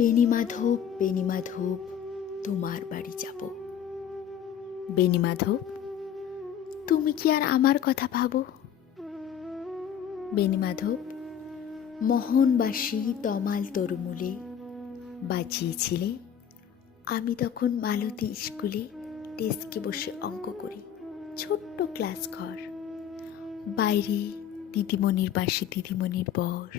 বেণীমাধব বেণীমাধব তোমার বাড়ি যাব। বেণীমাধব তুমি কি আর আমার কথা ভাবো? বেণীমাধব মোহনবাসী তমাল তরুমূলে বাজিয়েছিলে। আমি তখন মালতী স্কুলে ডেস্কে বসে অঙ্ক করি, ছোট্ট ক্লাস ঘর। বাইরে দিদিমণির পাশে দিদিমণির বর।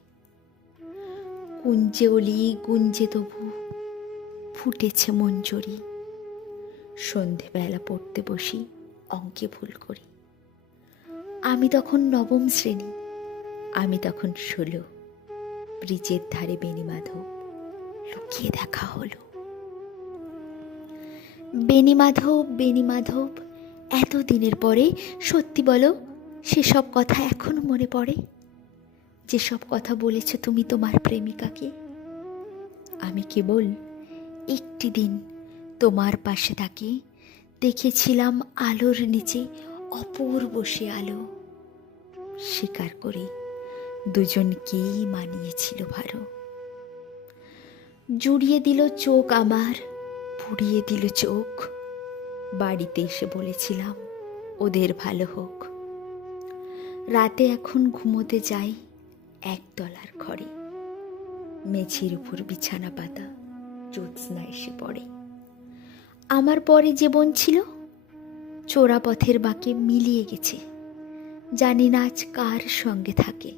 কুঞ্জে অলি গুঞ্জে তবু ফুটেছে মঞ্জরি সন্ধেবেলা পড়তে বসি, অঙ্কে ভুল করি। আমি তখন নবম শ্রেণি, আমি তখন ষোলো। ব্রিজের ধারে বেণীমাধব লুকিয়ে দেখা হলো। বেণীমাধব বেণীমাধব এত দিনের পরে সত্যি বলো, সেসব কথা এখনও মনে পড়ে? যেসব কথা বলেছ তুমি তোমার প্রেমিকাকে, আমি কেবল একটি দিন তোমার পাশে তাকে দেখেছিলাম আলোর নিচে অপূর্ব সে আলো। স্বীকার করি দুজনকেই মানিয়েছিল ভালো। জুড়িয়ে দিল চোখ আমার, পুড়িয়ে দিল চোখ। বাড়িতে এসে বলেছিলাম, ওদের ভালো হোক। রাতে এখন ঘুমোতে যাই। একতলার ঘরে মেঝের উপর বিছানা পাতা জ্যোৎস্না এসে পড়ে। আমার পরে যে বোন ছিল, চোরা পথের বাঁকে মিলিয়ে গেছে। জানি না আজ কার সঙ্গে থাকে।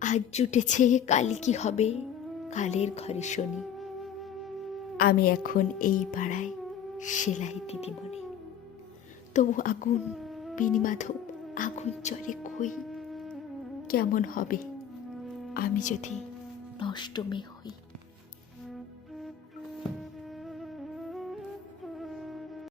আজ জুটেছে কাল কি হবে, কালের ঘরে শনি। আমি এখন এই পাড়ায় সেলাই দিদিমণি। তবু আগুন বেণীমাধব আগুন চলে কই কেমন হবে? আমি যদি নষ্ট মেয়ে হই।